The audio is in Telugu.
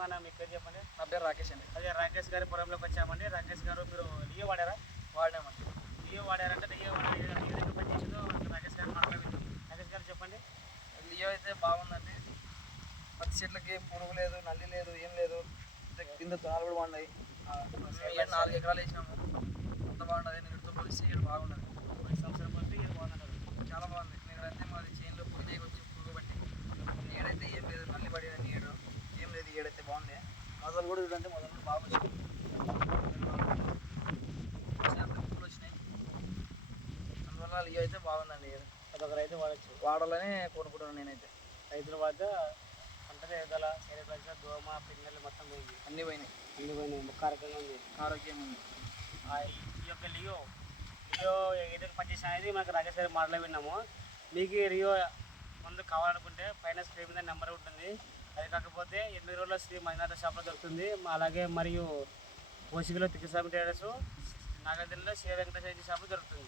మన మీ పేరు చెప్పండి. నా పేరు రాకేష్ అండి. అదే రాకేష్ గారి పొలంలోకి వచ్చామండి. రాకేష్ గారు మీరు లియో వాడారా? వాడినామండి. లియో వాడారంటే లియో ఏ విధంగా పనిచేసిందో రాకేష్ గారు మాట్లాడుతున్నాం. రాకేష్ గారు చెప్పండి. లియో అయితే బాగుందండి. పత్తి చెట్లకి పురుగు లేదు, నల్లి లేదు, ఏం లేదు. కింద తొనాలు కూడా బాగున్నాయి. 4 ఎకరాలు వేసినాము. అంత బాగుంటుంది. నీటితో పోలిస్తే ఇక్కడ బాగున్నది. ఈ సంవత్సరం పోతే ఇది బాగుందంటారు. చాలా బాగుంది. నేనైతే మాది చేనులో పులినాయి వచ్చి పురుగు పట్టి నీడైతే ఏం లేదు, నల్లి పడిన నీడు ఏం లేదు. ఏడైతే బాగుంది. మొదలు కూడా చూడండి, మొదలు కూడా బాగా వచ్చినాయి. పువ్వులు వచ్చినాయి. అందువల్ల లియో అయితే బాగుందండి. అదొక రైతు వాడచ్చు. వాడాలని కోరుకుంటున్నాను నేనైతే. రైతుల వద్ద పంటలు ఎదల శరీర దోమ పిందెలు మొత్తం పోయింది. అన్నీ పోయినాయి. అన్ని పోయినాయి. ముక్క ఆరోగ్యంగా ఉంది. ఆరోగ్యంగా ఉంది. ఈ యొక్క లియో ఏదైనా పనిచేసిన అనేది మనకు రాకేష్ గారి మాటలో విన్నాము. మీకు లియో మందు కావాలనుకుంటే పైన స్క్రీన్ మీద నెంబర్ ఉంటుంది. అది కాకపోతే 8 రోజుల శ్రీ మంజునాథ షాప్లో దొరుకుతుంది. అలాగే మరియు ఓసిగిలో తిక్కస్వామి ట్రేడర్స్, నాగార్జునలో శ్రీ వెంకటేశ్వర షాప్లో దొరుకుతుంది.